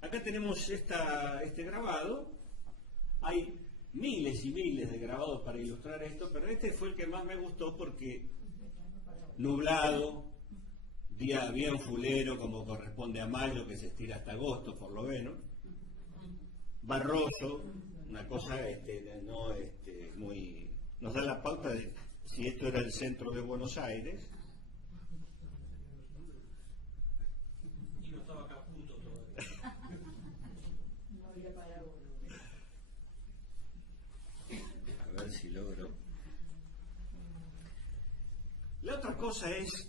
Acá tenemos este grabado. Hay miles y miles de grabados para ilustrar esto, pero este fue el que más me gustó porque nublado, día bien fulero como corresponde a mayo, que se estira hasta agosto por lo menos, barroso, una cosa no muy... Nos da la pauta de si esto era el centro de Buenos Aires. Y no estaba Caputo todavía. No había parado. A ver si logro. La otra cosa es,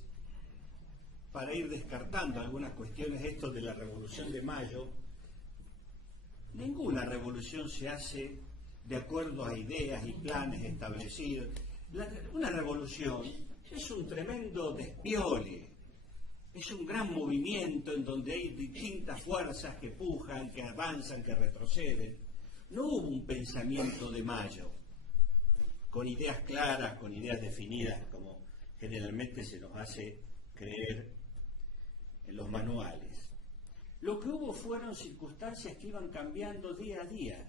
para ir descartando algunas cuestiones, esto de la Revolución de Mayo. Ninguna revolución se hace de acuerdo a ideas y planes establecidos. Una revolución es un tremendo despiole, es un gran movimiento en donde hay distintas fuerzas que pujan, que avanzan, que retroceden. No hubo un pensamiento de Mayo, con ideas claras, con ideas definidas, como generalmente se nos hace creer en los manuales. Lo que hubo fueron circunstancias que iban cambiando día a día.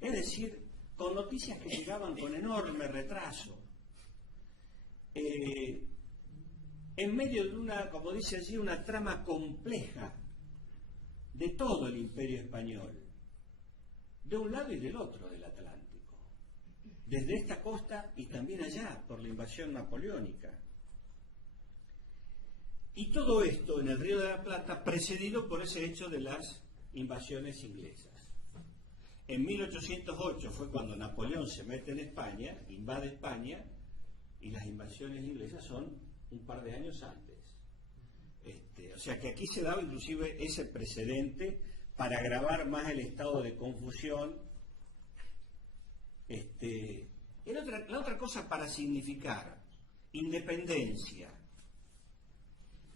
Es decir, con noticias que llegaban con enorme retraso. En medio de una, como dice allí, una trama compleja de todo el imperio español, de un lado y del otro del Atlántico, desde esta costa y también allá, por la invasión napoleónica. Y todo esto en el Río de la Plata, precedido por ese hecho de las invasiones inglesas. En 1808 fue cuando Napoleón se mete en España, invade España, y las invasiones inglesas son un par de años antes. O sea que aquí se daba inclusive ese precedente para agravar más el estado de confusión. La otra cosa para significar independencia.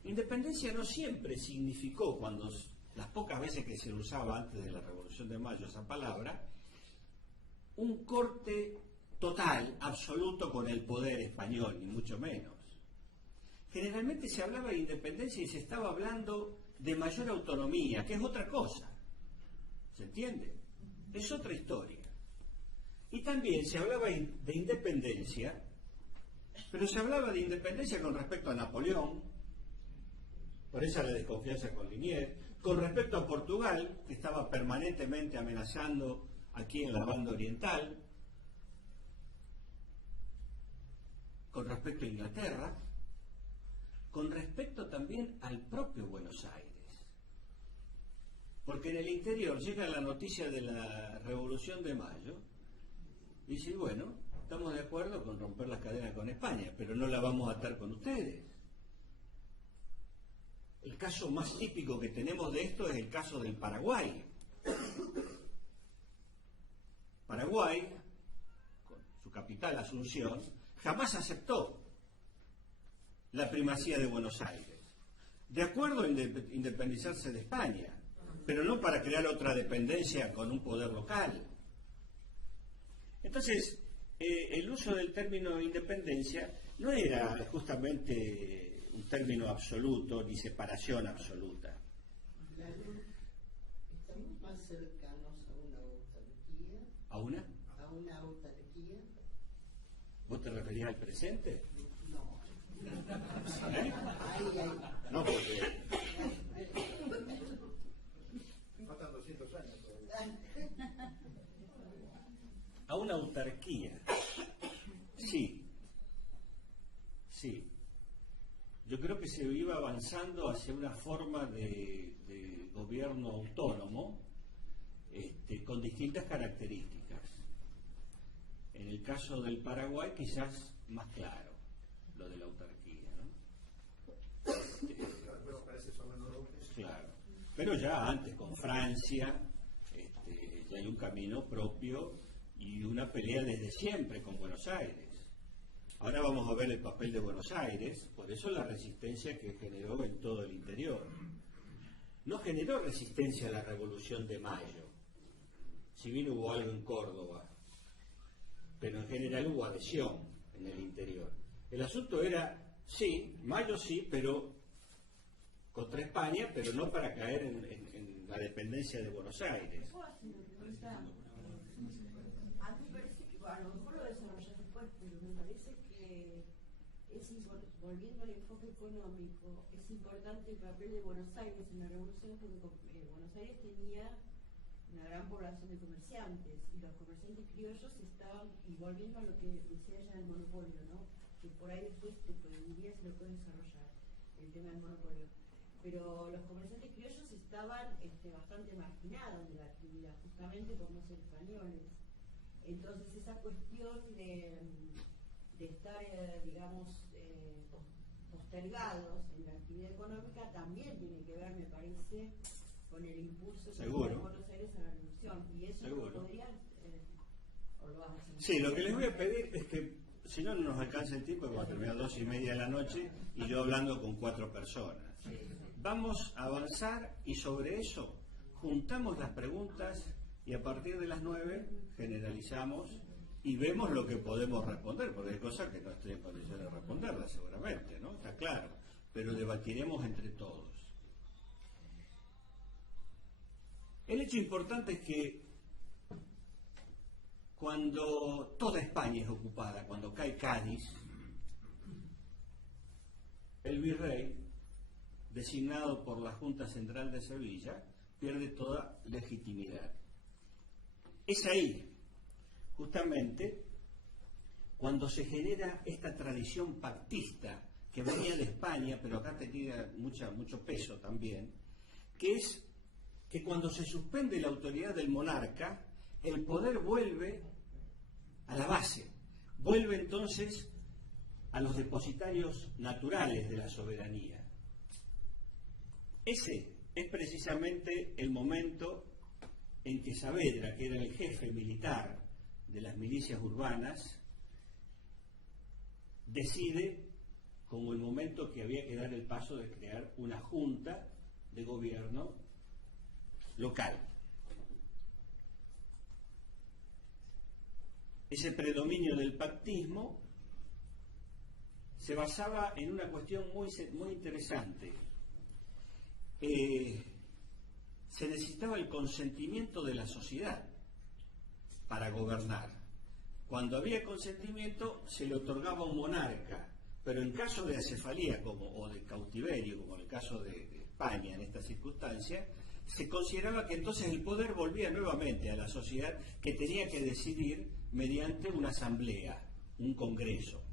Independencia no siempre significó, cuando las pocas veces que se usaba antes de la Revolución de Mayo esa palabra, un corte total, absoluto con el poder español, ni mucho menos. Generalmente se hablaba de independencia y se estaba hablando de mayor autonomía, que es otra cosa. ¿Se entiende? Es otra historia. Y también se hablaba de independencia, pero se hablaba de independencia con respecto a Napoleón, por esa la desconfianza con Liniers, con respecto a Portugal, que estaba permanentemente amenazando aquí en la banda oriental, con respecto a Inglaterra, con respecto también al propio Buenos Aires. Porque en el interior llega la noticia de la Revolución de Mayo y dice, bueno, estamos de acuerdo con romper las cadenas con España, pero no la vamos a atar con ustedes. El caso más típico que tenemos de esto es el caso del Paraguay. Paraguay, con su capital Asunción, jamás aceptó la primacía de Buenos Aires. De acuerdo en independizarse de España, pero no para crear otra dependencia con un poder local. Entonces, el uso del término independencia no era justamente un término absoluto ni separación absoluta. ¿Estamos más cercanos a una autarquía? ¿A una? ¿A una autarquía? ¿Vos te referís al presente? No. ¿Eh? No, porque... Faltan 200 años todavía. A una autarquía. Sí. Sí. Yo creo que se iba avanzando hacia una forma de gobierno autónomo con distintas características. En el caso del Paraguay quizás más claro lo de la autarquía, ¿no? Después aparece Solano López. Claro. Pero ya antes con Francia ya hay un camino propio y una pelea desde siempre con Buenos Aires. Ahora vamos a ver el papel de Buenos Aires, por eso la resistencia que generó en todo el interior. No generó resistencia a la Revolución de Mayo, si bien hubo algo en Córdoba, pero en general hubo adhesión en el interior. El asunto era, sí, Mayo sí, pero contra España, pero no para caer en la dependencia de Buenos Aires. ¿Puedo hacer una pregunta? A mí me parece que, bueno, a lo mejor lo desarrollas después, pero me parece que volviendo al enfoque económico, es importante el papel de Buenos Aires en la revolución, porque Buenos Aires tenía una gran población de comerciantes, y los comerciantes criollos estaban, y volviendo a lo que decía ya del monopolio, ¿no? Que por ahí después te diría si lo puedes desarrollar, el tema del monopolio. Pero los comerciantes criollos estaban bastante marginados de la actividad, justamente por no ser españoles. Entonces esa cuestión de estar, digamos, postergados en la actividad económica también tiene que ver, me parece, con el impulso que tuvo Buenos Aires a la revolución. Y eso lo podrías, o lo vas a hacer. Sí, lo que les voy a pedir es que, si no, no nos alcanza el tiempo, vamos a terminar 2:30 de la noche y yo hablando con 4 personas. Vamos a avanzar y sobre eso juntamos las preguntas y a partir de las 9 generalizamos y vemos lo que podemos responder, porque hay cosas que no estoy en condiciones de responderlas seguramente, ¿no? Está claro, pero debatiremos entre todos. El hecho importante es que cuando toda España es ocupada, cuando cae Cádiz, el virrey, designado por la Junta Central de Sevilla, pierde toda legitimidad. Es ahí, justamente, cuando se genera esta tradición pactista que venía de España, pero acá tenía mucho peso también, que es que cuando se suspende la autoridad del monarca, el poder vuelve a la base, vuelve entonces a los depositarios naturales de la soberanía. Ese es precisamente el momento en que Saavedra, que era el jefe militar de las milicias urbanas, decide, como el momento que había que dar el paso de crear una junta de gobierno local. Ese predominio del pactismo se basaba en una cuestión muy interesante. Se necesitaba el consentimiento de la sociedad para gobernar. Cuando había consentimiento se le otorgaba a un monarca, pero en caso de acefalía o de cautiverio, como en el caso de España en esta circunstancia, se consideraba que entonces el poder volvía nuevamente a la sociedad, que tenía que decidir mediante una asamblea, un congreso.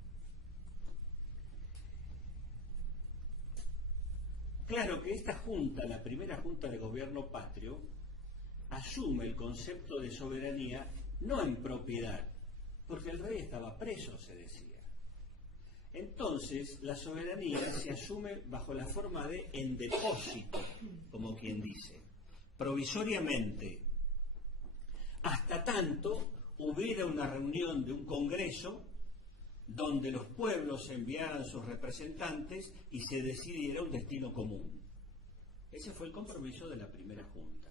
Claro que esta junta, la primera junta de gobierno patrio, asume el concepto de soberanía no en propiedad, porque el rey estaba preso, se decía. Entonces, la soberanía se asume bajo la forma de en depósito, como quien dice, provisoriamente, hasta tanto hubiera una reunión de un congreso donde los pueblos enviaran sus representantes y se decidiera un destino común. Ese fue el compromiso de la primera junta.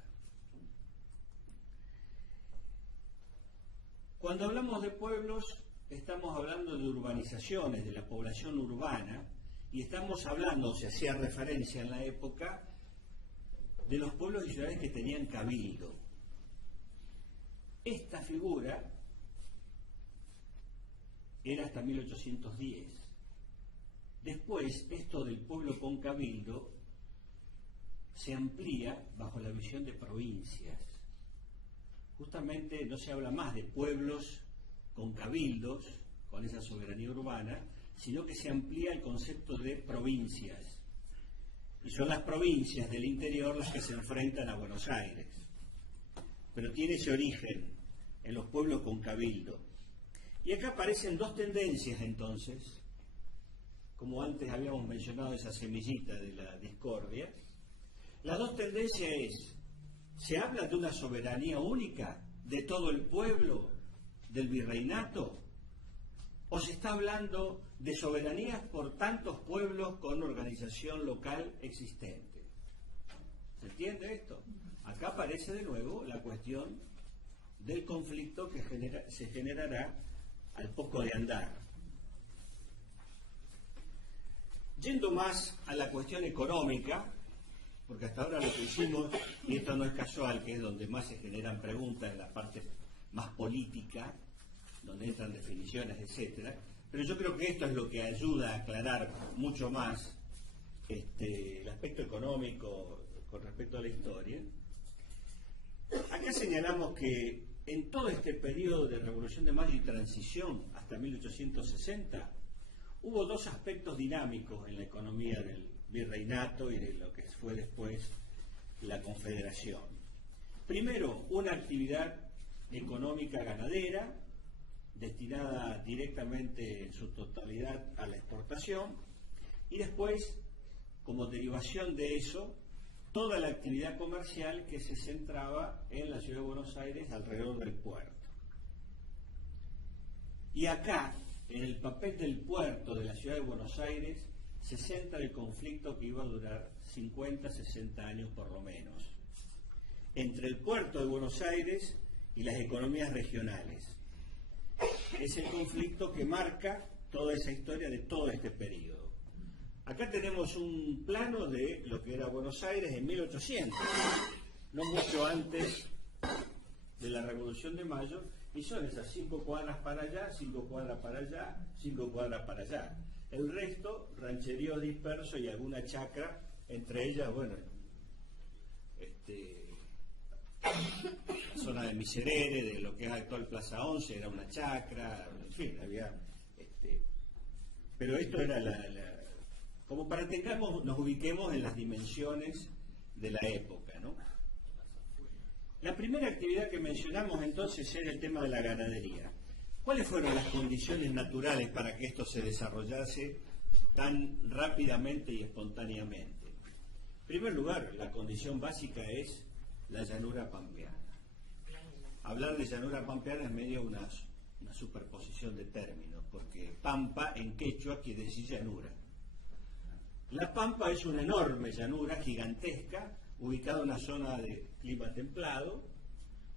Cuando hablamos de pueblos, estamos hablando de urbanizaciones, de la población urbana, y estamos hablando, se hacía referencia en la época, de los pueblos y ciudades que tenían cabildo. Esta figura era hasta 1810. Después, esto del pueblo con cabildo se amplía bajo la visión de provincias. Justamente no se habla más de pueblos con cabildos, con esa soberanía urbana, sino que se amplía el concepto de provincias. Y son las provincias del interior las que se enfrentan a Buenos Aires. Pero tiene ese origen en los pueblos con cabildo. Y acá aparecen dos tendencias entonces, como antes habíamos mencionado esa semillita de la discordia. Las dos tendencias es, ¿se habla de una soberanía única de todo el pueblo, del virreinato? ¿O se está hablando de soberanías por tantos pueblos con organización local existente? ¿Se entiende esto? Acá aparece de nuevo la cuestión del conflicto que se generará al poco de andar. Yendo más a la cuestión económica, porque hasta ahora lo que hicimos, y esto no es casual, que es donde más se generan preguntas, en la parte más política, donde entran definiciones, etcétera, pero yo creo que esto es lo que ayuda a aclarar mucho más el aspecto económico con respecto a la historia. Acá señalamos que en todo este periodo de Revolución de Mayo y transición hasta 1860 hubo dos aspectos dinámicos en la economía del virreinato y de lo que fue después la Confederación. Primero, una actividad económica ganadera destinada directamente en su totalidad a la exportación, y después, como derivación de eso, toda la actividad comercial que se centraba en la ciudad de Buenos Aires alrededor del puerto. Y acá, en el papel del puerto de la ciudad de Buenos Aires, se centra el conflicto que iba a durar 50, 60 años por lo menos, entre el puerto de Buenos Aires y las economías regionales. Es el conflicto que marca toda esa historia de todo este periodo. Acá tenemos un plano de lo que era Buenos Aires en 1800, no mucho antes de la Revolución de Mayo, y son esas 5 cuadras para allá, 5 cuadras para allá, 5 cuadras para allá. El resto, rancherío disperso y alguna chacra, entre ellas, bueno, la zona de Miserere, de lo que es actual Plaza 11, era una chacra, en fin, había... pero esto era como para nos ubiquemos en las dimensiones de la época, ¿no? La primera actividad que mencionamos entonces era el tema de la ganadería. ¿Cuáles fueron las condiciones naturales para que esto se desarrollase tan rápidamente y espontáneamente? En primer lugar, la condición básica es la llanura pampeana. Hablar de llanura pampeana es medio una superposición de términos, porque pampa en quechua quiere decir llanura. La pampa es una enorme llanura gigantesca, ubicada en una zona de clima templado,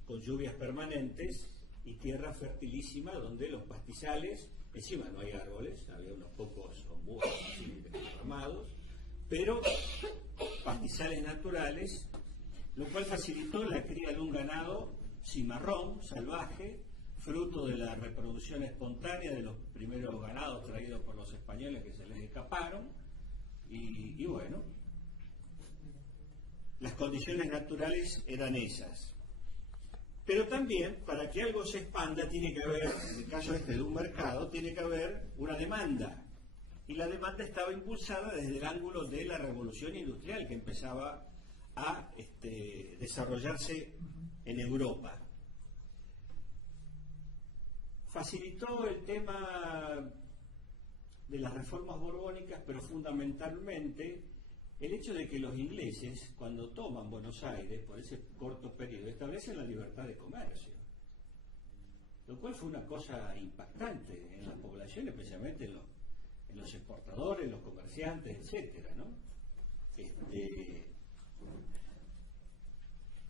con lluvias permanentes y tierra fertilísima, donde los pastizales, encima no hay árboles, había unos pocos ombúes armados, pero pastizales naturales, lo cual facilitó la cría de un ganado cimarrón, salvaje, fruto de la reproducción espontánea de los primeros ganados traídos por los españoles que se les escaparon, y bueno, las condiciones naturales eran esas. Pero también, para que algo se expanda, tiene que haber, en el caso de un mercado, tiene que haber una demanda. Y la demanda estaba impulsada desde el ángulo de la revolución industrial que empezaba a desarrollarse en Europa. Facilitó el tema de las reformas borbónicas, pero fundamentalmente el hecho de que los ingleses, cuando toman Buenos Aires, por ese corto periodo, establecen la libertad de comercio, lo cual fue una cosa impactante en la población, especialmente en los exportadores, los comerciantes, etcétera, ¿no?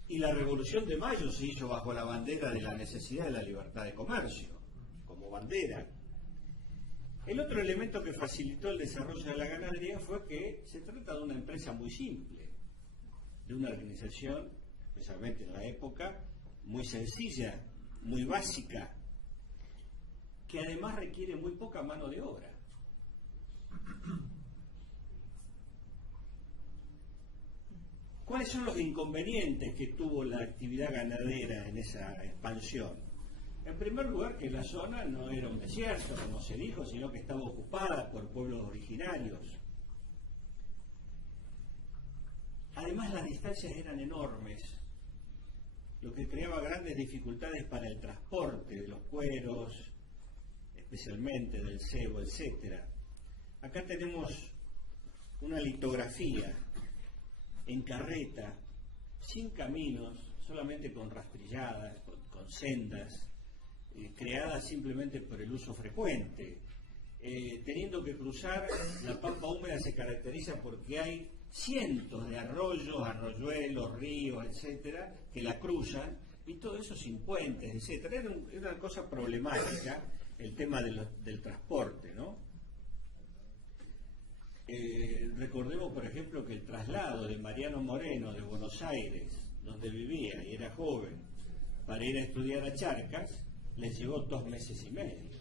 Y la Revolución de Mayo se hizo bajo la bandera de la necesidad de la libertad de comercio, como bandera. El otro elemento que facilitó el desarrollo de la ganadería fue que se trata de una empresa muy simple, de una organización, especialmente en la época, muy sencilla, muy básica, que además requiere muy poca mano de obra. ¿Cuáles son los inconvenientes que tuvo la actividad ganadera en esa expansión? En primer lugar, que la zona no era un desierto, como se dijo, sino que estaba ocupada por pueblos originarios. Además, las distancias eran enormes, lo que creaba grandes dificultades para el transporte de los cueros, especialmente del cebo, etc. Acá tenemos una litografía en carreta, sin caminos, solamente con rastrilladas, con sendas, creadas simplemente por el uso frecuente. Teniendo que cruzar, la pampa húmeda se caracteriza porque hay cientos de arroyos, arroyuelos, ríos, etcétera, que la cruzan, y todo eso sin puentes, etcétera. Era una cosa problemática el tema del transporte, ¿no? Recordemos, por ejemplo, que el traslado de Mariano Moreno de Buenos Aires, donde vivía y era joven, para ir a estudiar a Charcas, les llevó 2 meses y medio.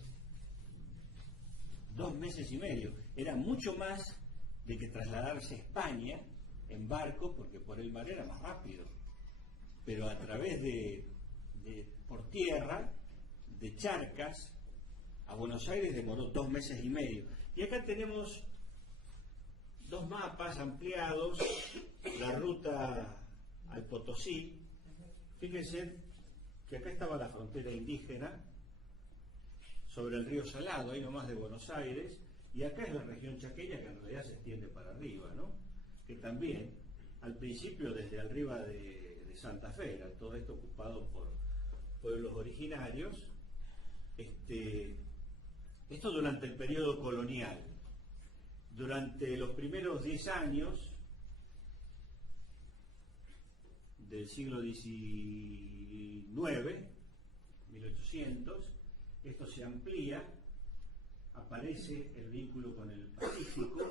2 meses y medio. Era mucho más de que trasladarse a España en barco, porque por el mar era más rápido. Pero a través por tierra, de Charcas a Buenos Aires demoró 2 meses y medio. Y acá tenemos 2 mapas ampliados, la ruta al Potosí. Fíjense que acá estaba la frontera indígena, sobre el río Salado, ahí nomás de Buenos Aires, y acá es la región chaqueña, que en realidad se extiende para arriba, ¿no? Que también, al principio desde arriba de Santa Fe, era todo esto ocupado por pueblos originarios, esto durante el periodo colonial. Durante los primeros 10 años del siglo XIX, 1800, esto se amplía, aparece el vínculo con el Pacífico.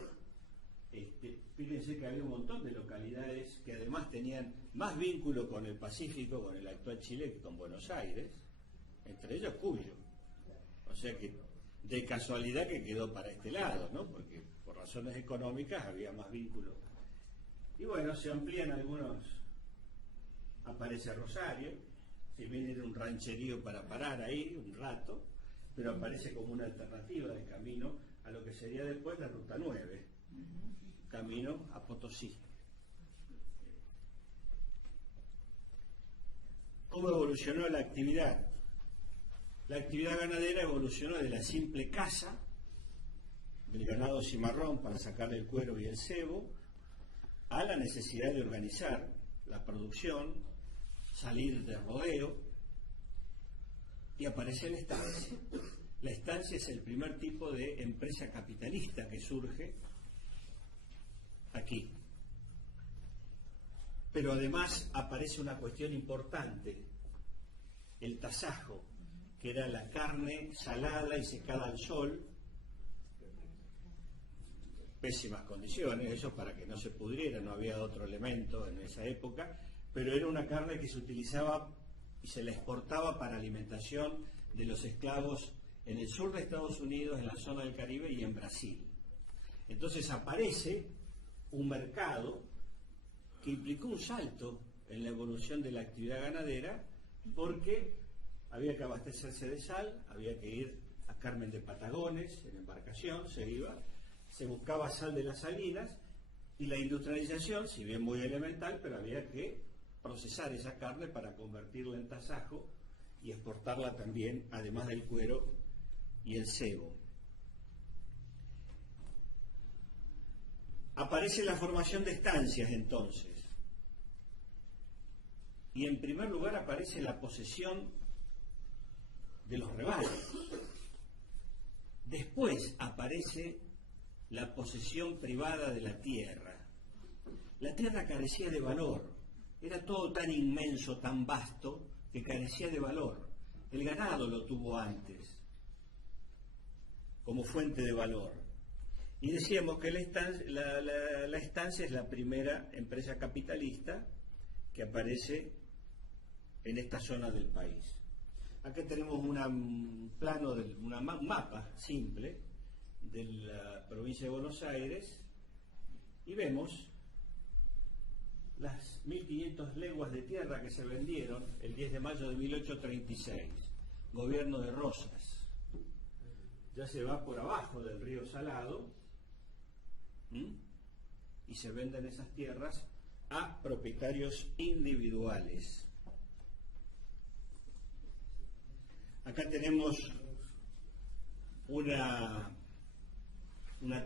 Fíjense que había un montón de localidades que además tenían más vínculo con el Pacífico, con el actual Chile, que con Buenos Aires, entre ellos Cuyo. O sea que de casualidad que quedó para este lado, ¿no? Porque por razones económicas había más vínculo. Y bueno, se amplían algunos, aparece Rosario, si bien era un rancherío para parar ahí un rato, pero aparece como una alternativa de camino a lo que sería después la Ruta 9, camino a Potosí. ¿Cómo evolucionó la actividad? La actividad ganadera evolucionó de la simple caza del ganado cimarrón para sacarle el cuero y el sebo, a la necesidad de organizar la producción, salir de rodeo, y aparece la estancia. La estancia es el primer tipo de empresa capitalista que surge aquí. Pero además aparece una cuestión importante, el tasajo, que era la carne salada y secada al sol, pésimas condiciones, eso para que no se pudriera, no había otro elemento en esa época, pero era una carne que se utilizaba y se la exportaba para alimentación de los esclavos en el sur de Estados Unidos, en la zona del Caribe y en Brasil. Entonces aparece un mercado que implicó un salto en la evolución de la actividad ganadera, porque había que abastecerse de sal, había que ir a Carmen de Patagones, en embarcación se iba, se buscaba sal de las salinas, y la industrialización, si bien muy elemental, pero había que procesar esa carne para convertirla en tasajo y exportarla también, además del cuero y el sebo. Aparece la formación de estancias entonces, y en primer lugar aparece la posesión de los rebaños. Después aparece la posesión privada de la tierra. La tierra carecía de valor, era todo tan inmenso, tan vasto, que carecía de valor. El ganado lo tuvo antes, como fuente de valor. Y decíamos que la estancia es la primera empresa capitalista que aparece en esta zona del país. Acá tenemos un plano, un mapa simple de la provincia de Buenos Aires, y vemos las 1.500 leguas de tierra que se vendieron el 10 de mayo de 1836, gobierno de Rosas. Ya se va por abajo del río Salado, y se venden esas tierras a propietarios individuales. Acá tenemos una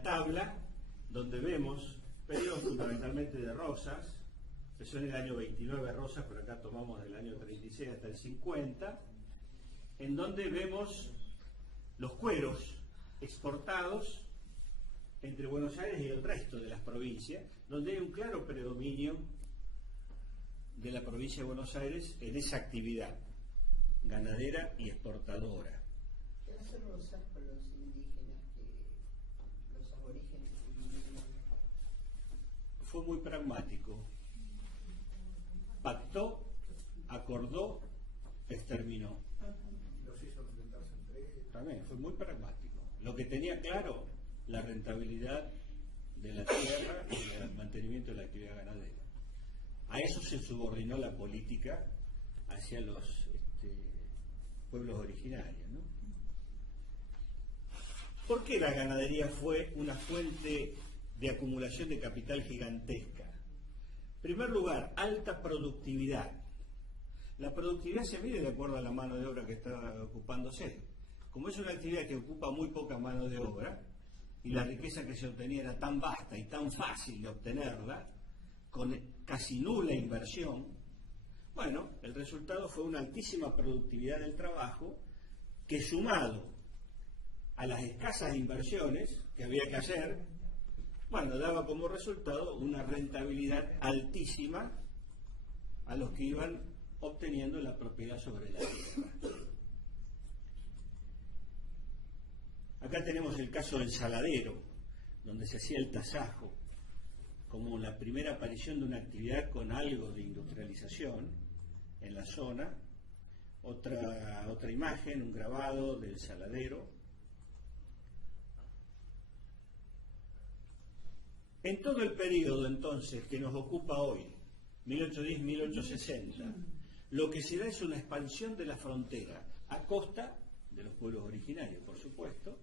tabla donde vemos periodos fundamentalmente de Rosas. Empezó en el año 29 Rosas, pero acá tomamos del año 36 hasta el 50, en donde vemos los cueros exportados entre Buenos Aires y el resto de las provincias, donde hay un claro predominio de la provincia de Buenos Aires en esa actividad ganadera y exportadora. ¿Qué hacen Rosas con los indígenas, los aborígenes que vivían fue muy pragmático. Pactó, acordó, exterminó. Los hizo enfrentarse entre ellos. También fue muy pragmático. Lo que tenía claro, la rentabilidad de la tierra y el mantenimiento de la actividad ganadera. A eso se subordinó la política hacia los pueblos originarios, ¿no? ¿Por qué la ganadería fue una fuente de acumulación de capital gigantesca? En primer lugar, alta productividad. La productividad se mide de acuerdo a la mano de obra que está ocupándose. Como es una actividad que ocupa muy poca mano de obra, y la riqueza que se obtenía era tan vasta y tan fácil de obtenerla, con casi nula inversión, bueno, el resultado fue una altísima productividad del trabajo que, sumado a las escasas inversiones que había que hacer, bueno, daba como resultado una rentabilidad altísima a los que iban obteniendo la propiedad sobre la tierra. Acá tenemos el caso del Saladero, donde se hacía el tasajo, como la primera aparición de una actividad con algo de industrialización en la zona. Otra imagen, un grabado del Saladero. En todo el periodo entonces que nos ocupa hoy, 1810-1860, lo que se da es una expansión de la frontera a costa de los pueblos originarios, por supuesto,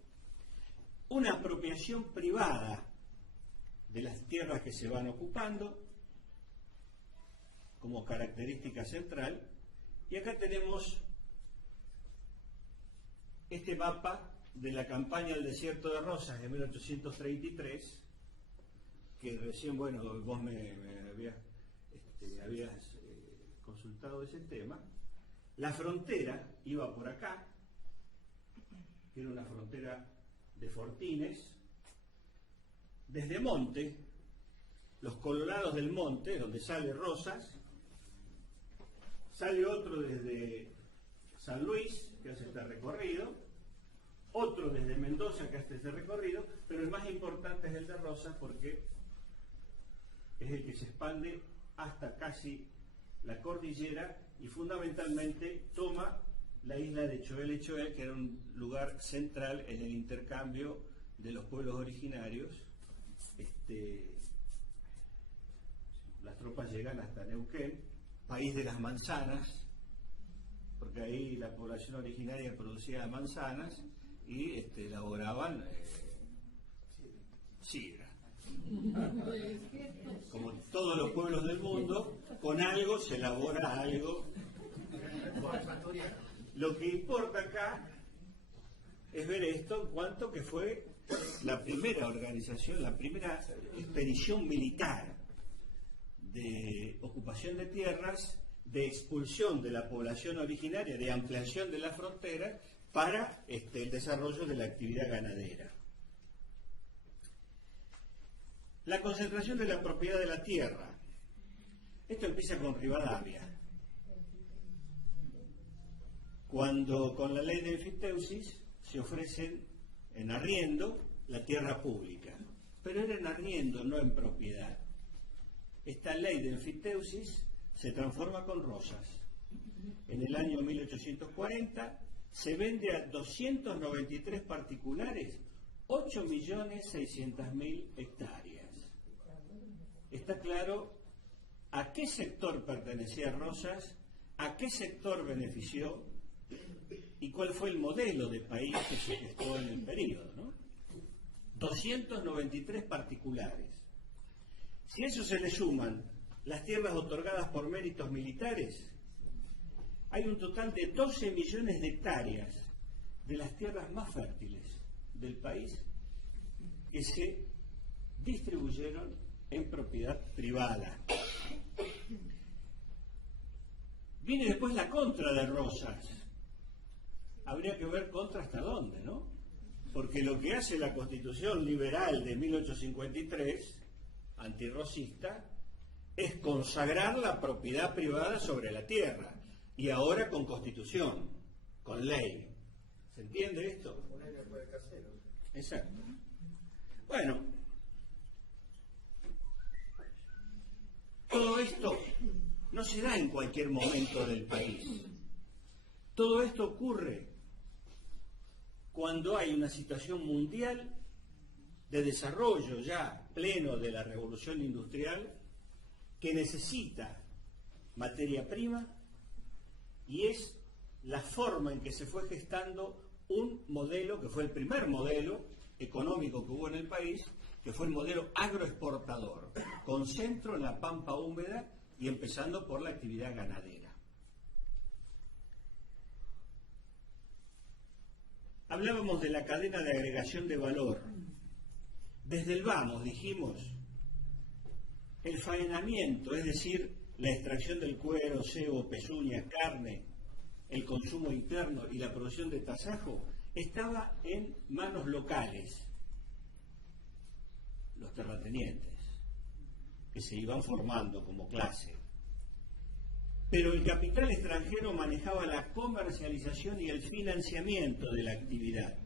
una apropiación privada de las tierras que se van ocupando como característica central, y acá tenemos este mapa de la campaña del desierto de Rosas de 1833, que recién, bueno, vos me habías consultado ese tema. La frontera iba por acá, que era una frontera de fortines. Desde Monte, los Colorados del Monte, donde sale Rosas, sale otro desde San Luis, que hace este recorrido, otro desde Mendoza, que hace este recorrido, pero el más importante es el de Rosas porque es el que se expande hasta casi la cordillera y fundamentalmente toma la isla de Choel, que era un lugar central en el intercambio de los pueblos originarios. Las tropas llegan hasta Neuquén, país de las manzanas, porque ahí la población originaria producía manzanas y elaboraban sidra. Como todos los pueblos del mundo, con algo se elabora algo. Lo que importa acá es ver esto en cuanto que fue la primera organización, la primera expedición militar de ocupación de tierras, de expulsión de la población originaria, de ampliación de la frontera para el desarrollo de la actividad ganadera. La concentración de la propiedad de la tierra. Esto empieza con Rivadavia, cuando con la ley de enfiteusis se ofrecen en arriendo la tierra pública, pero era en arriendo, no en propiedad. Esta ley de enfiteusis se transforma con Rosas. En el año 1840 se vende a 293 particulares 8.600.000 hectáreas. Está claro a qué sector pertenecía Rosas, a qué sector benefició y cuál fue el modelo de país que se gestó en el periodo, ¿no? 293 particulares. Si a eso se le suman las tierras otorgadas por méritos militares, hay un total de 12 millones de hectáreas de las tierras más fértiles del país que se distribuyeron en propiedad privada. Viene después la contra de Rosas. Habría que ver contra hasta dónde, ¿no? Porque lo que hace la Constitución Liberal de 1853, antirrosista, es consagrar la propiedad privada sobre la tierra, y ahora con Constitución, con ley. ¿Se entiende esto? Un año después de Caseros. Exacto. Bueno, no se da en cualquier momento del país. Todo esto ocurre cuando hay una situación mundial de desarrollo ya pleno de la revolución industrial que necesita materia prima, y es la forma en que se fue gestando un modelo que fue el primer modelo económico que hubo en el país, que fue el modelo agroexportador, con centro en la pampa húmeda y empezando por la actividad ganadera. Hablábamos de la cadena de agregación de valor. Desde el vamos, dijimos, el faenamiento, es decir, la extracción del cuero, sebo, pezuñas, carne, el consumo interno y la producción de tasajo, estaba en manos locales, los terratenientes, que se iban formando como clase. Pero el capital extranjero manejaba la comercialización y el financiamiento de la actividad,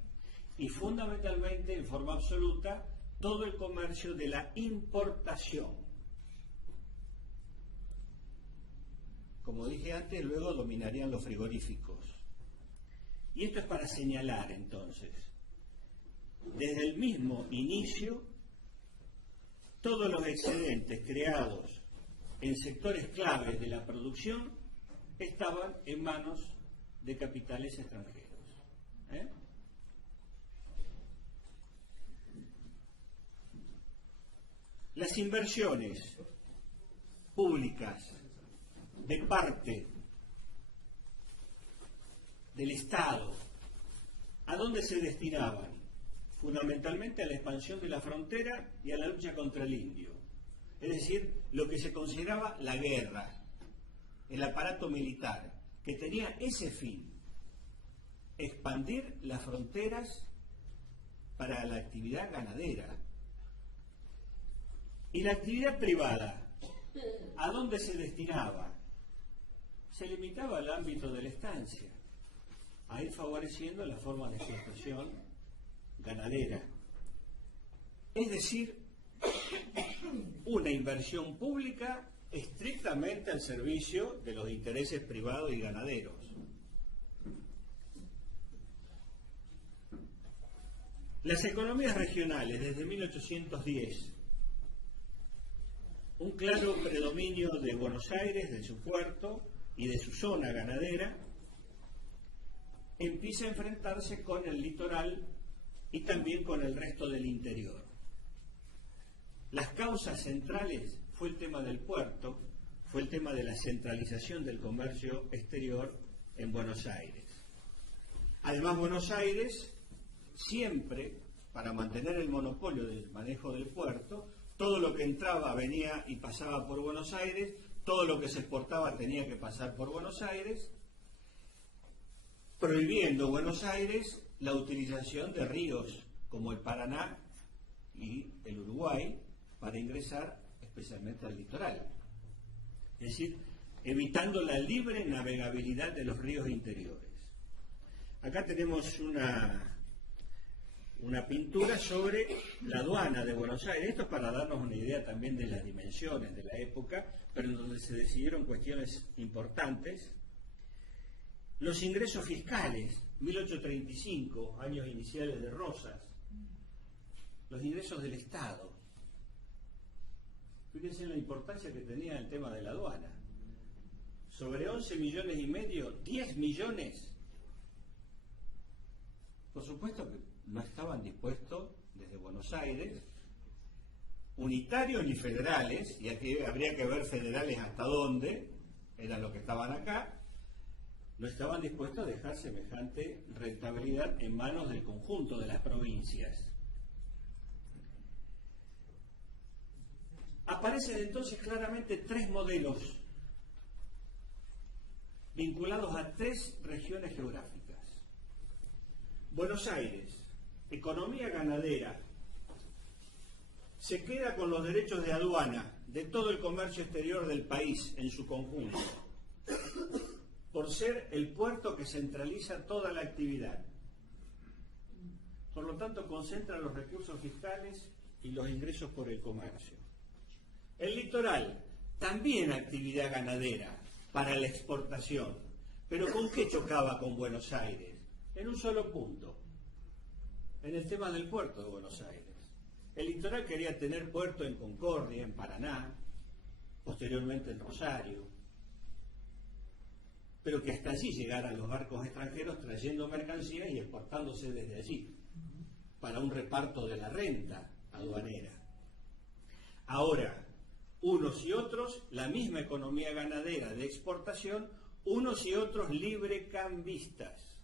y fundamentalmente, en forma absoluta, todo el comercio de la importación. Como dije antes, luego dominarían los frigoríficos. Y esto es para señalar, entonces, desde el mismo inicio, todos los excedentes creados en sectores claves de la producción estaban en manos de capitales extranjeros. Las inversiones públicas de parte del Estado, ¿a dónde se destinaban? Fundamentalmente a la expansión de la frontera y a la lucha contra el indio. Es decir, lo que se consideraba la guerra, el aparato militar, que tenía ese fin, expandir las fronteras para la actividad ganadera. Y la actividad privada, ¿a dónde se destinaba? Se limitaba al ámbito de la estancia, a ir favoreciendo las formas de explotación ganadera. Es decir, una inversión pública estrictamente al servicio de los intereses privados y ganaderos. Las economías regionales, desde 1810, un claro predominio de Buenos Aires, de su puerto y de su zona ganadera, empieza a enfrentarse con el litoral y también con el resto del interior. Las causas centrales fue el tema del puerto, fue el tema de la centralización del comercio exterior en Buenos Aires. Además, Buenos Aires siempre, para mantener el monopolio del manejo del puerto, todo lo que entraba, venía y pasaba por Buenos Aires, todo lo que se exportaba tenía que pasar por Buenos Aires, prohibiendo Buenos Aires la utilización de ríos como el Paraná y el Uruguay para ingresar especialmente al litoral. Es decir, evitando la libre navegabilidad de los ríos interiores. Acá tenemos una pintura sobre la aduana de Buenos Aires. Esto es para darnos una idea también de las dimensiones de la época, pero en donde se decidieron cuestiones importantes. Los ingresos fiscales, 1835, años iniciales de Rosas. Los ingresos del Estado. Fíjense en la importancia que tenía el tema de la aduana. Sobre 11 millones y medio, 10 millones. Por supuesto que no estaban dispuestos desde Buenos Aires, unitarios ni federales, y aquí habría que ver federales hasta dónde, eran los que estaban acá, no estaban dispuestos a dejar semejante rentabilidad en manos del conjunto de las provincias. Aparecen entonces claramente tres modelos vinculados a tres regiones geográficas. Buenos Aires, economía ganadera, se queda con los derechos de aduana de todo el comercio exterior del país en su conjunto, por ser el puerto que centraliza toda la actividad. Por lo tanto, concentra los recursos fiscales y los ingresos por el comercio. El litoral, también actividad ganadera para la exportación. ¿Pero con qué chocaba con Buenos Aires? En un solo punto, en el tema del puerto de Buenos Aires. El litoral quería tener puerto en Concordia, en Paraná, posteriormente en Rosario, pero que hasta allí llegaran los barcos extranjeros trayendo mercancías y exportándose desde allí, para un reparto de la renta aduanera. Ahora, unos y otros, la misma economía ganadera de exportación, unos y otros librecambistas,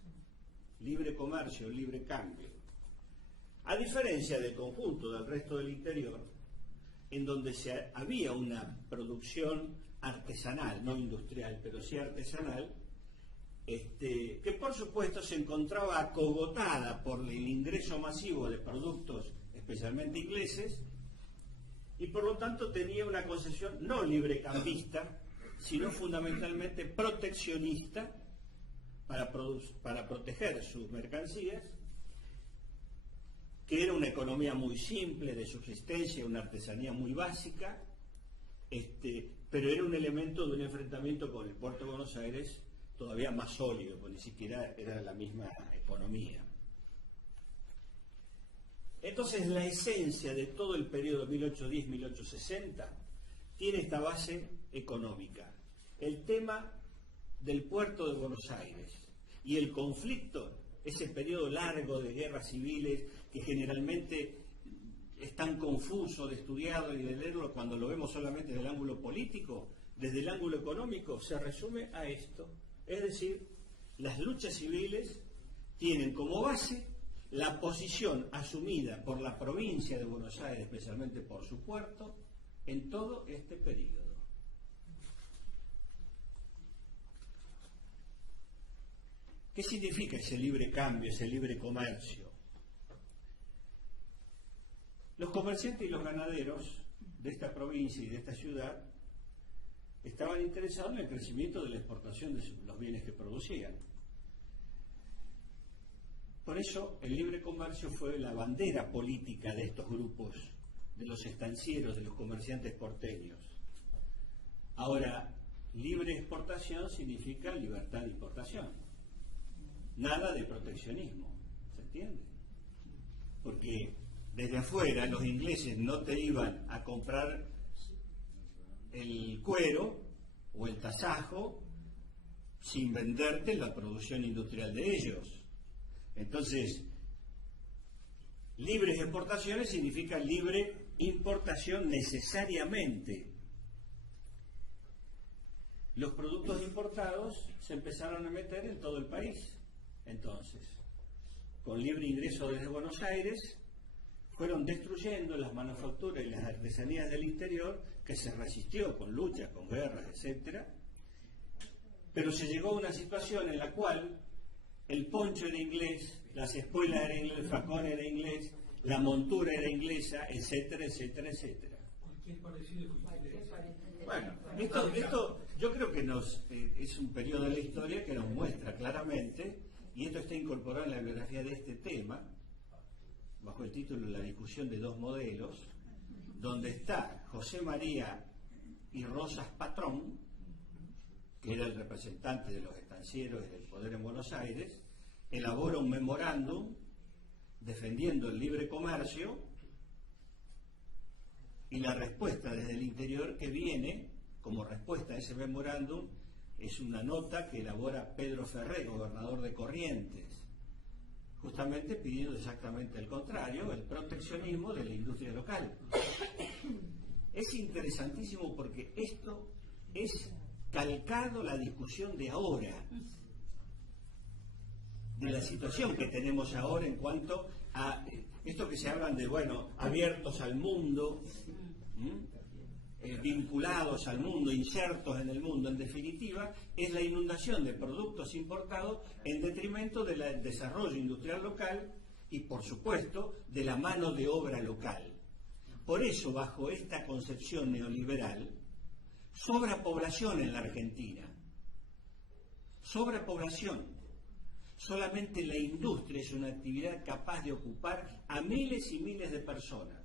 libre comercio, libre cambio. A diferencia del conjunto del resto del interior, en donde había una producción artesanal, no industrial, pero sí artesanal, que por supuesto se encontraba acogotada por el ingreso masivo de productos, especialmente ingleses, y por lo tanto tenía una concepción no librecambista, sino fundamentalmente proteccionista para proteger sus mercancías, que era una economía muy simple, de subsistencia, una artesanía muy básica, pero era un elemento de un enfrentamiento con el puerto de Buenos Aires todavía más sólido, porque ni siquiera era la misma economía. Entonces, la esencia de todo el periodo 1810-1860 tiene esta base económica. El tema del puerto de Buenos Aires y el conflicto, ese periodo largo de guerras civiles que generalmente es tan confuso de estudiarlo y de leerlo cuando lo vemos solamente desde el ángulo político, desde el ángulo económico, se resume a esto. Es decir, las luchas civiles tienen como base la posición asumida por la provincia de Buenos Aires, especialmente por su puerto, en todo este periodo. ¿Qué significa ese libre cambio, ese libre comercio? Los comerciantes y los ganaderos de esta provincia y de esta ciudad estaban interesados en el crecimiento de la exportación de los bienes que producían. Por eso el libre comercio fue la bandera política de estos grupos, de los estancieros, de los comerciantes porteños. Ahora, libre exportación significa libertad de importación. Nada de proteccionismo, ¿se entiende? Porque desde afuera los ingleses no te iban a comprar el cuero o el tasajo sin venderte la producción industrial de ellos. Entonces, libres exportaciones significa libre importación necesariamente. Los productos importados se empezaron a meter en todo el país. Entonces, con libre ingreso desde Buenos Aires, fueron destruyendo las manufacturas y las artesanías del interior, que se resistió con luchas, con guerras, etc. Pero se llegó a una situación en la cual el poncho era inglés, las espuelas eran inglés, el facón era inglés, la montura era inglesa, etcétera, etcétera, etcétera. Cualquier parecido con inglés. Bueno, esto yo creo que es un periodo de la historia que nos muestra claramente, y esto está incorporado en la biografía de este tema, bajo el título La discusión de dos modelos, donde está José María y Rosas Patrón, que era el representante de los estancieros y del poder en Buenos Aires, elabora un memorándum defendiendo el libre comercio, y la respuesta desde el interior que viene como respuesta a ese memorándum es una nota que elabora Pedro Ferré, gobernador de Corrientes, justamente pidiendo exactamente el contrario, el proteccionismo de la industria local. Es interesantísimo porque esto es calcado la discusión de ahora, de la situación que tenemos ahora en cuanto a esto que se hablan de, bueno, abiertos al mundo, vinculados al mundo, insertos en el mundo. En definitiva, es la inundación de productos importados en detrimento del desarrollo industrial local y, por supuesto, de la mano de obra local. Por eso, bajo esta concepción neoliberal, sobra población en la Argentina. Sobra población. Solamente la industria es una actividad capaz de ocupar a miles y miles de personas.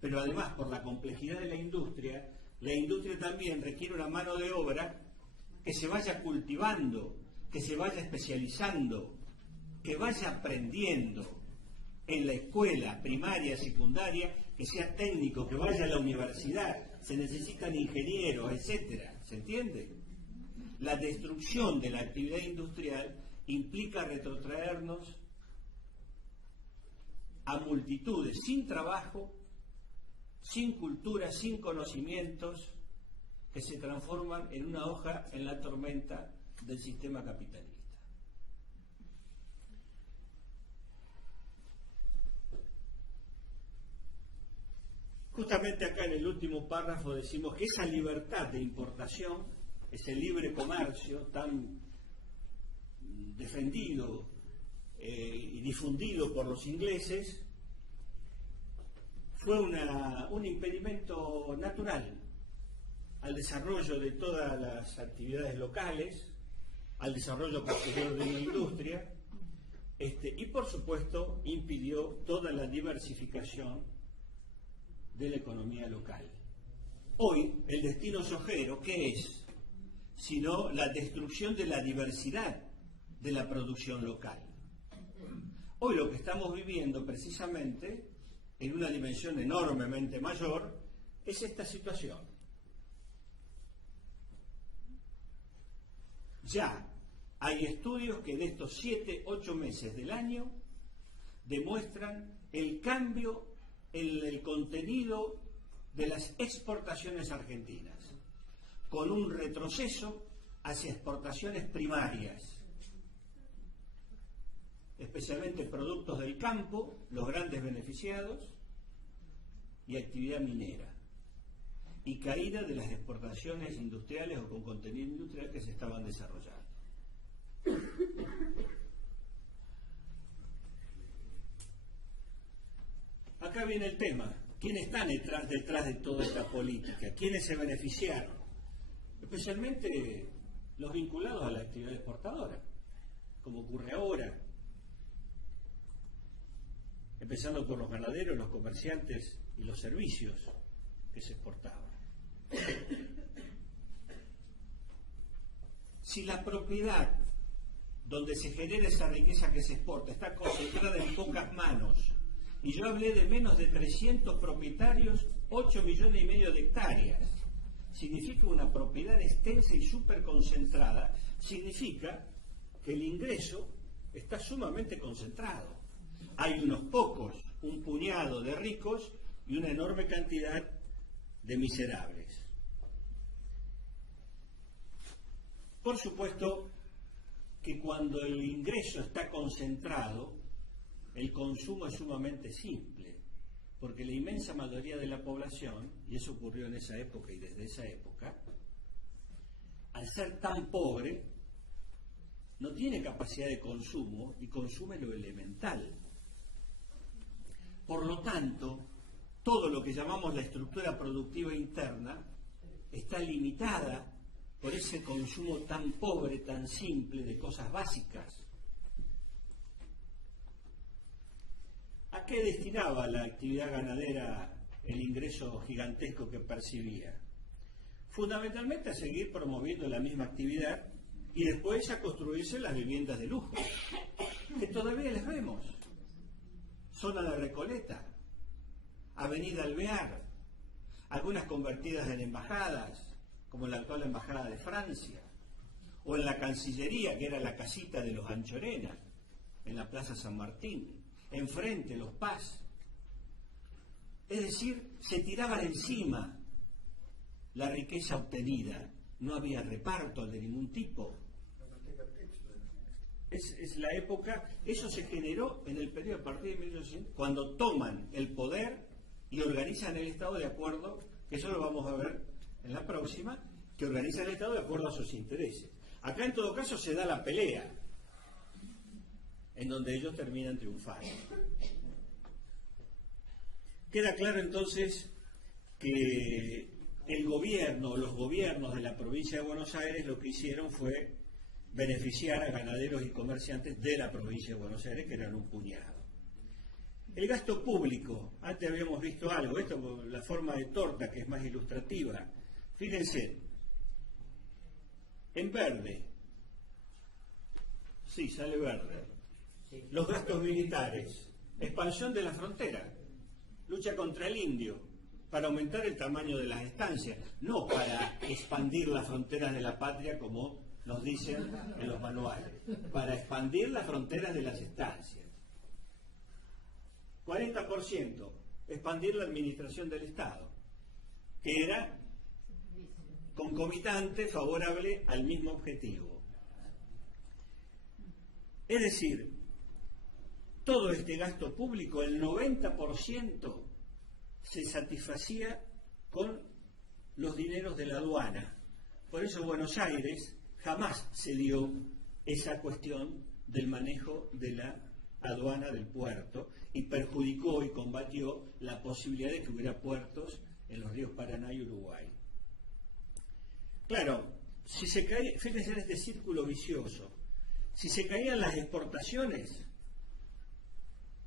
Pero además, por la complejidad de la industria, la industria también requiere una mano de obra que se vaya cultivando, que se vaya especializando, que vaya aprendiendo en la escuela primaria, secundaria, que sea técnico, que vaya a la universidad, se necesitan ingenieros, etcétera. ¿Se entiende? La destrucción de la actividad industrial implica retrotraernos a multitudes sin trabajo, sin cultura, sin conocimientos, que se transforman en una hoja en la tormenta del sistema capitalista. Justamente acá en el último párrafo decimos que esa libertad de importación, ese libre comercio tan defendido y difundido por los ingleses, fue un impedimento natural al desarrollo de todas las actividades locales, al desarrollo posterior de la industria, y por supuesto impidió toda la diversificación de la economía local. Hoy el destino sojero, ¿qué es? Sino la destrucción de la diversidad de la producción local. Hoy lo que estamos viviendo precisamente, en una dimensión enormemente mayor, es esta situación. Ya hay estudios que de estos 7-8 meses del año demuestran el cambio en el contenido de las exportaciones argentinas, con un retroceso hacia exportaciones primarias, especialmente productos del campo, los grandes beneficiados, y actividad minera, y caída de las exportaciones industriales o con contenido industrial que se estaban desarrollando. Acá viene el tema. ¿Quiénes están detrás de toda esta política? ¿Quiénes se beneficiaron? Especialmente los vinculados a la actividad exportadora, como ocurre ahora. Empezando por los ganaderos, los comerciantes y los servicios que se exportaban. Si la propiedad donde se genera esa riqueza que se exporta está concentrada en pocas manos, y yo hablé de menos de 300 propietarios, 8 millones y medio de hectáreas, significa una propiedad extensa y súper concentrada, significa que el ingreso está sumamente concentrado. Hay unos pocos, un puñado de ricos y una enorme cantidad de miserables. Por supuesto que cuando el ingreso está concentrado, el consumo es sumamente simple, porque la inmensa mayoría de la población, y eso ocurrió en esa época y desde esa época, al ser tan pobre, no tiene capacidad de consumo y consume lo elemental. Por lo tanto, todo lo que llamamos la estructura productiva interna está limitada por ese consumo tan pobre, tan simple de cosas básicas. ¿A qué destinaba la actividad ganadera el ingreso gigantesco que percibía? Fundamentalmente a seguir promoviendo la misma actividad y después a construirse las viviendas de lujo, que todavía les vemos. Zona de Recoleta, Avenida Alvear, algunas convertidas en embajadas, como la actual Embajada de Francia, o en la Cancillería, que era la casita de los Anchorena, en la Plaza San Martín, enfrente los Paz. Es decir, se tiraban encima la riqueza obtenida, no había reparto de ningún tipo. Es la época, eso se generó en el periodo a partir de 1800, cuando toman el poder y organizan el Estado de acuerdo, que eso lo vamos a ver en la próxima, que organizan el Estado de acuerdo a sus intereses. Acá en todo caso se da la pelea, en donde ellos terminan triunfando. Queda claro entonces que el gobierno, los gobiernos de la provincia de Buenos Aires lo que hicieron fue beneficiar a ganaderos y comerciantes de la provincia de Buenos Aires, que eran un puñado. El gasto público, antes habíamos visto algo, esto con la forma de torta que es más ilustrativa, Fíjense, en verde, sí, sale verde, los gastos militares, expansión de la frontera, lucha contra el indio, para aumentar el tamaño de las estancias, no para expandir las fronteras de la patria como nos dicen en los manuales, para expandir las fronteras de las estancias. 40%, expandir la administración del Estado, que era concomitante, favorable al mismo objetivo. Es decir, todo este gasto público, el 90%, se satisfacía con los dineros de la aduana. Por eso Buenos Aires jamás se dio esa cuestión del manejo de la aduana del puerto y perjudicó y combatió la posibilidad de que hubiera puertos en los ríos Paraná y Uruguay. Claro, si se caía, fíjense en este círculo vicioso, si se caían las exportaciones,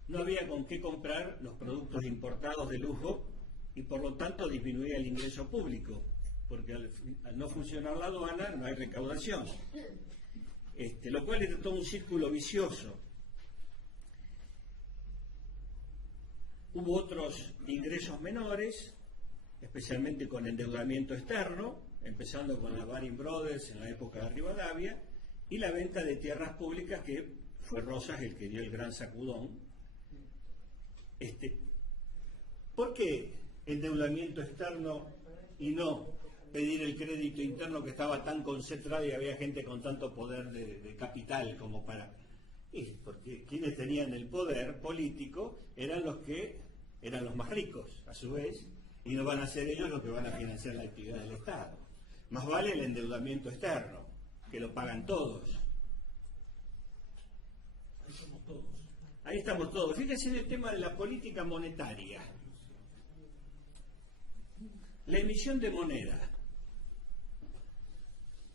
no había con qué comprar los productos importados de lujo y por lo tanto disminuía el ingreso público, porque al no funcionar la aduana no hay recaudación, lo cual era todo un círculo vicioso. Hubo otros ingresos menores, especialmente con endeudamiento externo, empezando con la Baring Brothers en la época de Rivadavia, y la venta de tierras públicas, que fue Rosas el que dio el gran sacudón. ¿Por qué endeudamiento externo y no pedir el crédito interno que estaba tan concentrado y había gente con tanto poder de capital como para... porque quienes tenían el poder político eran los más ricos, a su vez, y no van a ser ellos los que van a financiar la actividad del Estado. Más vale el endeudamiento externo, que lo pagan todos. Ahí somos todos. Ahí estamos todos. Fíjense en el tema de la política monetaria. La emisión de moneda.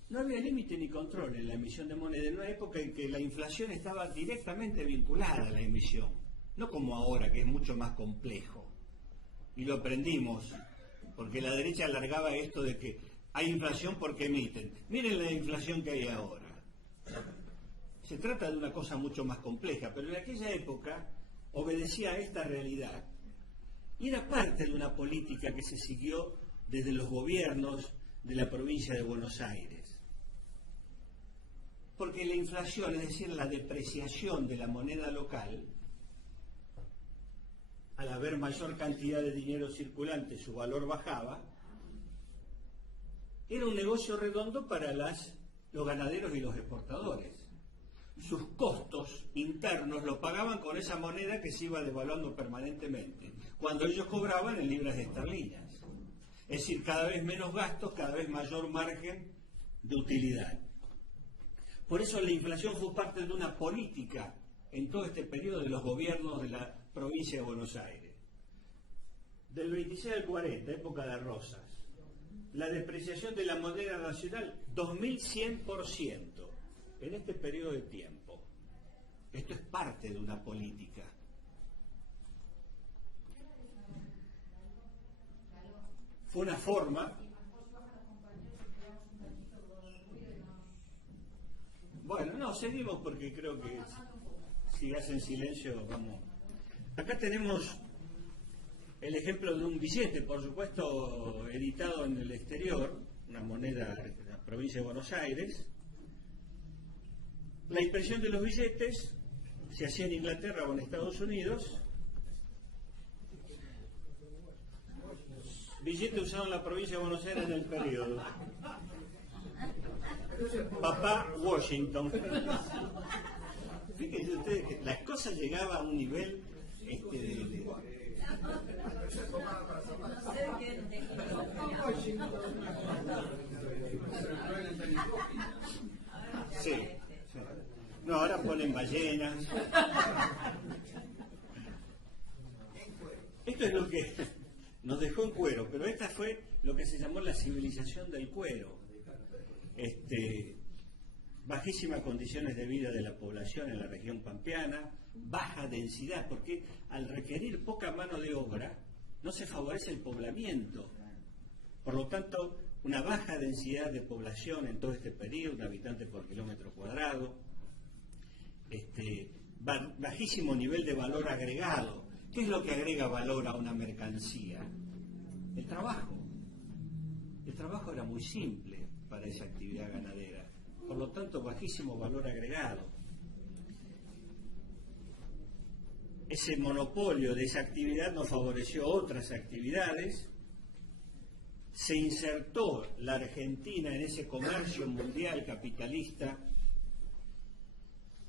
No había límite ni control en la emisión de moneda, en una época en que la inflación estaba directamente vinculada a la emisión, no como ahora, que es mucho más complejo. Y lo aprendimos, porque la derecha alargaba esto de que hay inflación porque emiten. Miren la inflación que hay ahora. Se trata de una cosa mucho más compleja, pero en aquella época obedecía a esta realidad. Y era parte de una política que se siguió desde los gobiernos de la provincia de Buenos Aires. Porque la inflación, es decir, la depreciación de la moneda local, al haber mayor cantidad de dinero circulante, su valor bajaba, era un negocio redondo para los ganaderos y los exportadores. Sus costos internos lo pagaban con esa moneda que se iba devaluando permanentemente, cuando ellos cobraban en libras esterlinas. Es decir, cada vez menos gastos, cada vez mayor margen de utilidad. Por eso la inflación fue parte de una política en todo este periodo de los gobiernos de la provincia de Buenos Aires. Del 26 al 40, época de Rosas, la depreciación de la moneda nacional, 2100%. En este periodo de tiempo. Esto es parte de una política. Fue una forma... Bueno, no, seguimos porque creo que si hacen silencio, vamos. Acá tenemos el ejemplo de un billete, por supuesto, editado en el exterior, una moneda de la provincia de Buenos Aires. La impresión de los billetes se hacía en Inglaterra o en Estados Unidos. Billetes usados en la provincia de Buenos Aires en el periodo. Papá Washington. Fíjense ustedes que las cosas llegaban a un nivel Sí. No, ahora ponen ballenas. Esto es lo que nos dejó en cuero, pero esta fue lo que se llamó la civilización del cuero. Bajísimas condiciones de vida de la población en la región pampeana, baja densidad, porque al requerir poca mano de obra no se favorece el poblamiento. Por lo tanto, una baja densidad de población en todo este periodo, un habitante por kilómetro cuadrado, bajísimo nivel de valor agregado. ¿Qué es lo que agrega valor a una mercancía? El trabajo. El trabajo era muy simple para esa actividad ganadera, por lo tanto bajísimo valor agregado. Ese monopolio de esa actividad no favoreció otras actividades. Se insertó la Argentina en ese comercio mundial capitalista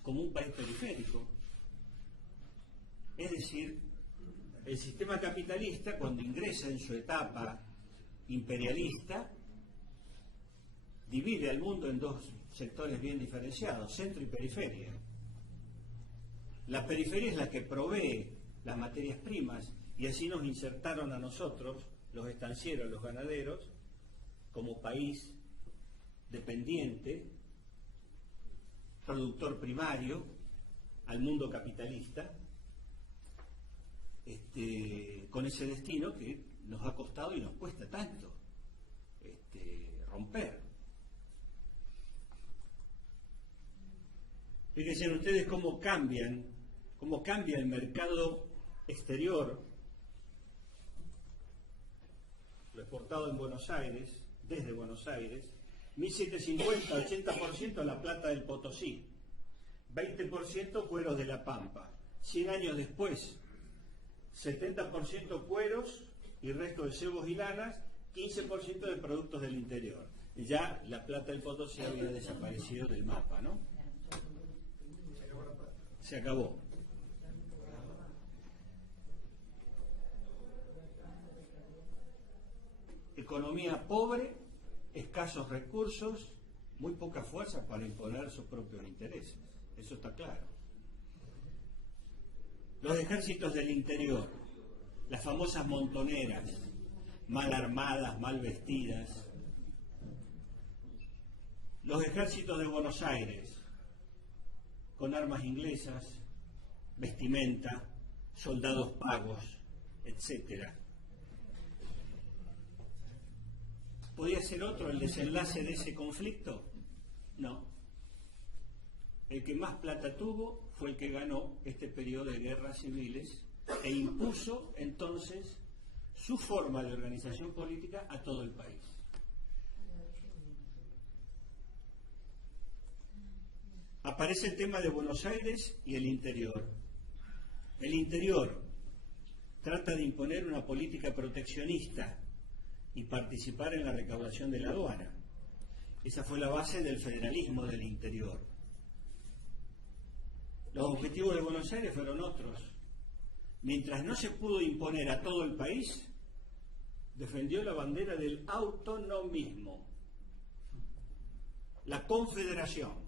como un país periférico. Es decir, el sistema capitalista, cuando ingresa en su etapa imperialista, divide al mundo en dos sectores bien diferenciados, centro y periferia. La periferia es la que provee las materias primas, y así nos insertaron a nosotros, los estancieros, los ganaderos, como país dependiente, productor primario, al mundo capitalista, con ese destino que nos ha costado y nos cuesta tanto romper. Fíjense ustedes cómo cambia el mercado exterior, lo exportado en Buenos Aires, desde Buenos Aires, 1750, 80% La Plata del Potosí, 20% cueros de La Pampa. 100 años después, 70% cueros y resto de cebos y lanas, 15% de productos del interior. Y ya La Plata del Potosí había desaparecido del mapa, ¿no? Se acabó. Economía pobre, escasos recursos, muy poca fuerza para imponer sus propios intereses. Eso está claro. Los ejércitos del interior, las famosas montoneras, mal armadas, mal vestidas. Los ejércitos de Buenos Aires, con armas inglesas, vestimenta, soldados pagos, etcétera. ¿Podía ser otro el desenlace de ese conflicto? No. El que más plata tuvo fue el que ganó este periodo de guerras civiles e impuso entonces su forma de organización política a todo el país. Aparece el tema de Buenos Aires y el interior. El interior trata de imponer una política proteccionista y participar en la recaudación de la aduana. Esa fue la base del federalismo del interior. Los objetivos de Buenos Aires fueron otros. Mientras no se pudo imponer a todo el país, defendió la bandera del autonomismo, la confederación.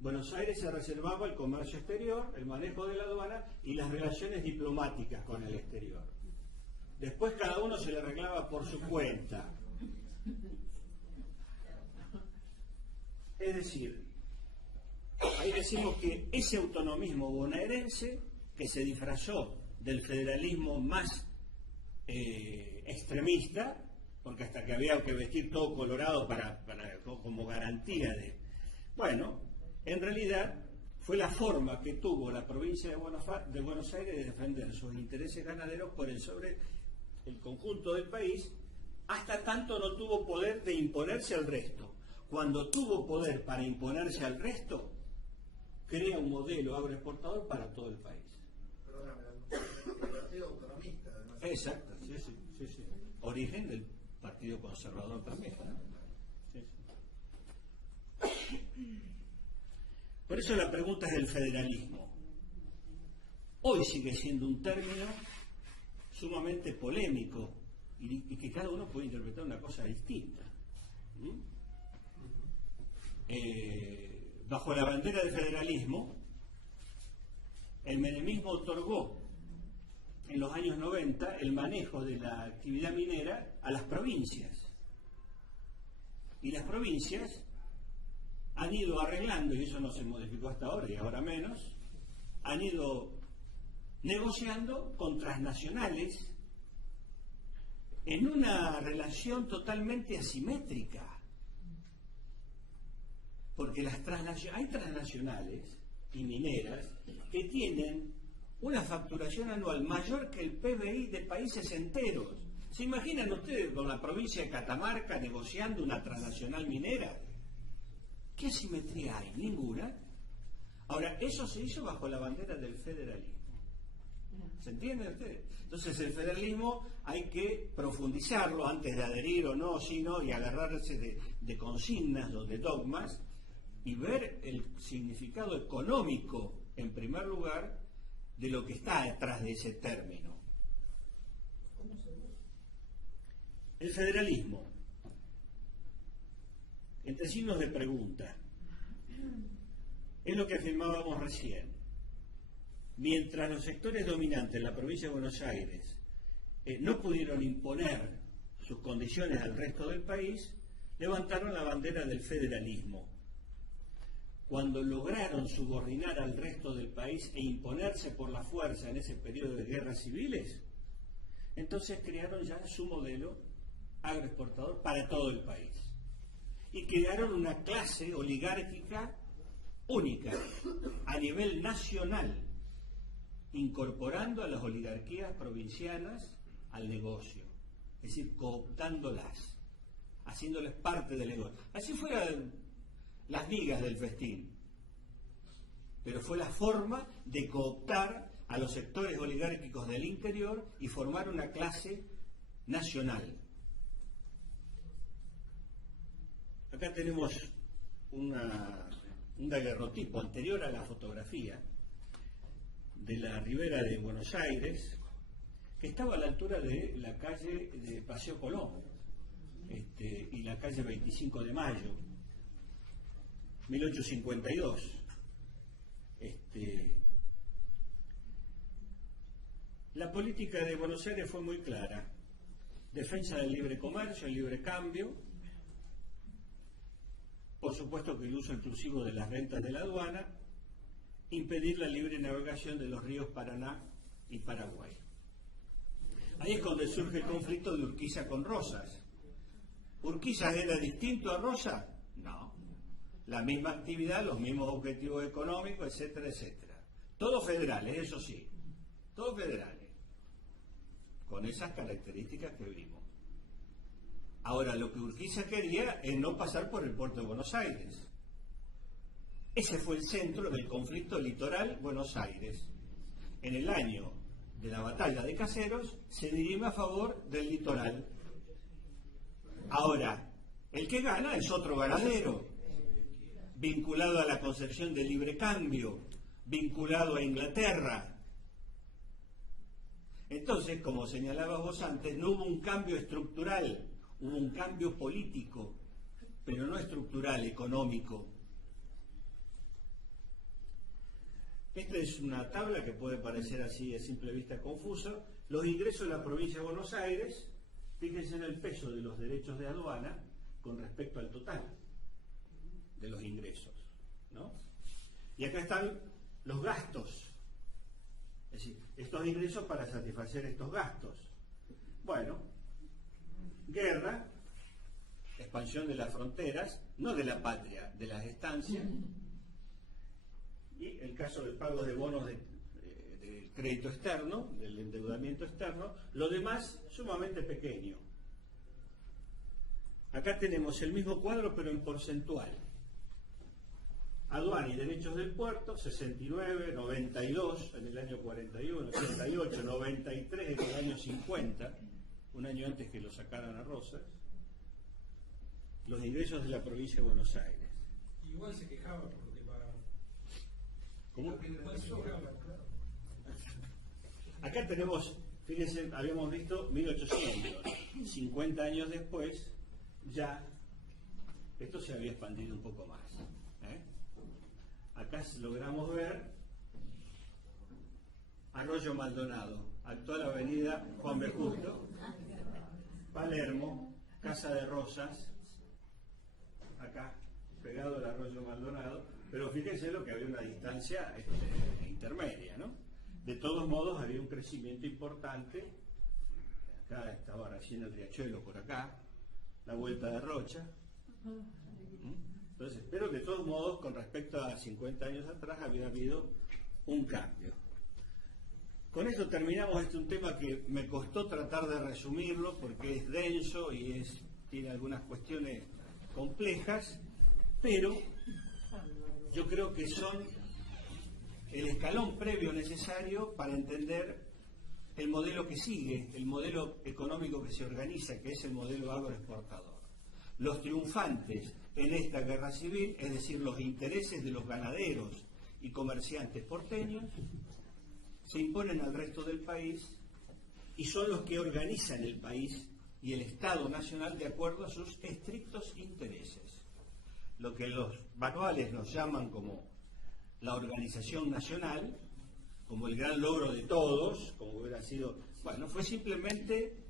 Buenos Aires se reservaba el comercio exterior, el manejo de la aduana y las relaciones diplomáticas con el exterior. Después cada uno se le arreglaba por su cuenta. Es decir, ahí decimos que ese autonomismo bonaerense, que se disfrazó del federalismo más extremista, porque hasta que había que vestir todo colorado como garantía de... Bueno, en realidad fue la forma que tuvo la provincia de Buenos Aires de defender sus intereses ganaderos por sobre el conjunto del país, hasta tanto no tuvo poder de imponerse al resto. Cuando tuvo poder para imponerse al resto, crea un modelo agroexportador para todo el país. Perdóname, el Partido Autonomista, además. Exacto, sí. Origen del Partido Conservador también, ¿no? Sí. Por eso la pregunta es el federalismo. Hoy sigue siendo un término sumamente polémico y que cada uno puede interpretar una cosa distinta. Bajo la bandera del federalismo, el menemismo otorgó en los años 90 el manejo de la actividad minera a las provincias. Y las provincias han ido arreglando, y eso no se modificó hasta ahora y ahora menos, han ido negociando con transnacionales en una relación totalmente asimétrica. Porque hay transnacionales y mineras que tienen una facturación anual mayor que el PBI de países enteros. ¿Se imaginan ustedes con la provincia de Catamarca negociando una transnacional minera? ¿Qué asimetría hay? Ninguna. Ahora, eso se hizo bajo la bandera del federalismo. ¿Se entiende usted? Entonces el federalismo hay que profundizarlo antes de adherir o no, sino y agarrarse de consignas o de dogmas y ver el significado económico, en primer lugar, de lo que está detrás de ese término. El federalismo, entre signos de pregunta, es lo que afirmábamos recién. Mientras los sectores dominantes en la provincia de Buenos Aires no pudieron imponer sus condiciones al resto del país, levantaron la bandera del federalismo. Cuando lograron subordinar al resto del país e imponerse por la fuerza en ese periodo de guerras civiles, entonces crearon ya su modelo agroexportador para todo el país. Y crearon una clase oligárquica única a nivel nacional, incorporando a las oligarquías provincianas al negocio, es decir, cooptándolas, haciéndoles parte del negocio. Así fueran las migas del festín, pero fue la forma de cooptar a los sectores oligárquicos del interior y formar una clase nacional. Acá tenemos un daguerrotipo anterior a la fotografía de la ribera de Buenos Aires, que estaba a la altura de la calle de Paseo Colón y la calle 25 de Mayo, 1852. La política de Buenos Aires fue muy clara: defensa del libre comercio, el libre cambio, por supuesto que el uso exclusivo de las rentas de la aduana, impedir la libre navegación de los ríos Paraná y Paraguay. Ahí es donde surge el conflicto de Urquiza con Rosas. ¿Urquiza era distinto a Rosas? No. La misma actividad, los mismos objetivos económicos, etcétera, etcétera. Todos federales, eso sí. Todos federales. Con esas características que vimos. Ahora, lo que Urquiza quería es no pasar por el puerto de Buenos Aires. Ese fue el centro del conflicto litoral Buenos Aires. En el año de la batalla de Caseros se dirime a favor del litoral. Ahora, el que gana es otro ganadero, vinculado a la concepción del libre cambio, vinculado a Inglaterra. Entonces, como señalabas vos antes, no hubo un cambio estructural, hubo un cambio político, pero no estructural, económico. Esta es una tabla que puede parecer así a simple vista confusa. Los ingresos de la provincia de Buenos Aires, fíjense en el peso de los derechos de aduana con respecto al total de los ingresos, ¿no? Y acá están los gastos, es decir, estos ingresos para satisfacer estos gastos. Bueno, guerra, expansión de las fronteras, no de la patria, de las estancias, y el caso del pago de bonos de crédito externo, del endeudamiento externo, lo demás sumamente pequeño. Acá tenemos el mismo cuadro pero en porcentual. Aduana y derechos del puerto, 69, 92 en el año 41, 88, 93 en el año 50, un año antes que lo sacaran a Rosas. Los ingresos de la provincia de Buenos Aires. Igual se quejaba por lo que pagaban. ¿Cómo? Igual se quejaba. Acá tenemos, fíjense, habíamos visto 1800, 50 años después, ya esto se había expandido un poco más. Acá logramos ver Arroyo Maldonado, actual avenida Juan B. Justo, Palermo, Casa de Rosas, acá pegado al Arroyo Maldonado, pero fíjense lo que había una distancia intermedia, ¿no? De todos modos había un crecimiento importante acá estaba recién el Riachuelo por acá, la vuelta de Rocha. Entonces, pero de todos modos, con respecto a 50 años atrás, había habido un cambio. Con esto terminamos. Este es un tema que me costó tratar de resumirlo porque es denso y tiene algunas cuestiones complejas, pero yo creo que son el escalón previo necesario para entender el modelo que sigue, el modelo económico que se organiza, que es el modelo agroexportador. Los triunfantes en esta guerra civil, es decir, los intereses de los ganaderos y comerciantes porteños, se imponen al resto del país y son los que organizan el país y el Estado Nacional de acuerdo a sus estrictos intereses. Lo que los manuales nos llaman como la organización nacional, como el gran logro de todos, como hubiera sido, bueno, fue simplemente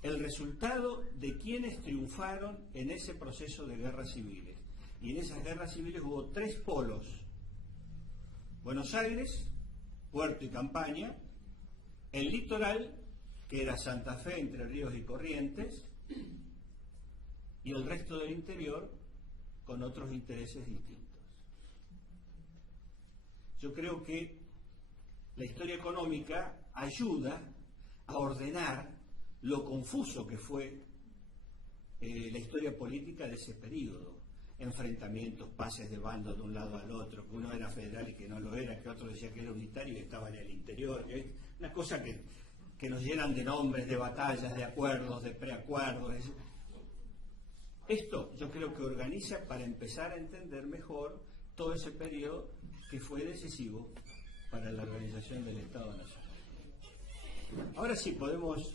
el resultado de quienes triunfaron en ese proceso de guerras civiles. Y en esas guerras civiles hubo 3 polos: Buenos Aires, Puerto y Campaña, el litoral, que era Santa Fe, Entre Ríos y Corrientes, y el resto del interior con otros intereses distintos. Yo creo que la historia económica ayuda a ordenar lo confuso que fue la historia política de ese periodo. Enfrentamientos, pases de bando de un lado al otro, que uno era federal y que no lo era, que otro decía que era unitario y estaba en el interior. Una cosa que nos llenan de nombres, de batallas, de acuerdos, de preacuerdos. Esto yo creo que organiza para empezar a entender mejor todo ese periodo que fue decisivo para la organización del Estado Nacional. Ahora sí podemos...